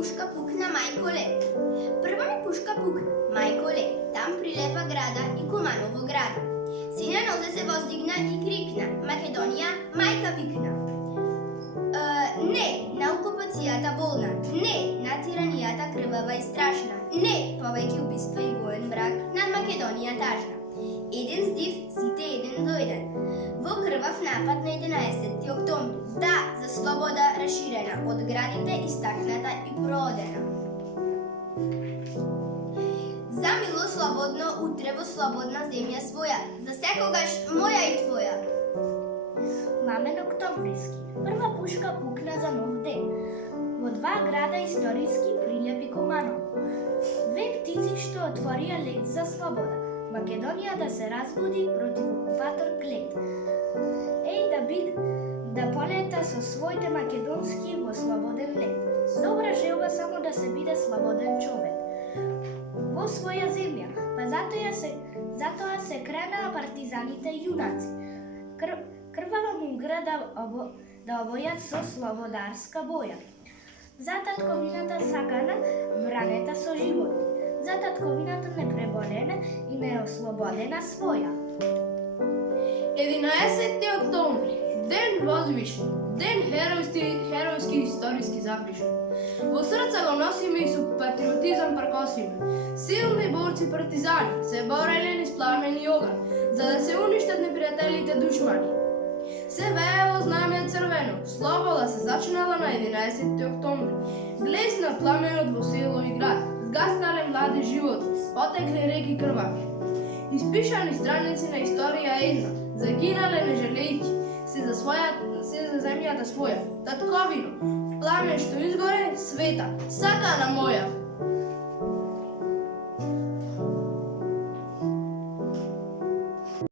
puška pukna majko let. Prva mi puška pukna majko let, tam prilepa grada i Kumanovo grada. Sina noze se vozdigna i krikna, Makedonija, majka vikna. Ne, na okupacijata bolna, ne, na tiranijata krvava i strašna, ne, poveki ubistva i vojen brak, nad Makedonija tažna. Eden zdiv, site eden dojden. Во крвав напад на 11. октомври. Да, за слобода разширена, одградите истакната и проодена. За мило слободно утрево слободна земја своја, за секогаш моја и твоја. Пламен октомвриски. Прва пушка пукна за нов ден. Во два града историски прилепи Куманово. Две птици што отворија лет за слобода. Македонија да се разбуди против окупатор Клет. Да полета со своите македонски во слободен лет. Добра желба само да се биде слободен човек во своја земја, па затоа се кренаа партизаните јунаци. Крвава мугра да обојат со слободарска боја. За татковината сакана, бранета со живот. За татковината непреборена и неослободена своја. 11. октомври, ден возвишен, ден херојски историски запишен. Во срца го носиме и со патриотизам пркосиме. Силни борци партизани се бореле низ пламен и оган, за да се уништат непријателите душмани. Се веело знаме црвено, слобода се зачнала на 11. октомври. Блесна пламенот во село и град, згаснале млади животи, потекле реки крвави. Испишани страници на историја една, загинале не желејќи се за земјата своја. Татковино, в пламен што изгоре, света, сакана моја.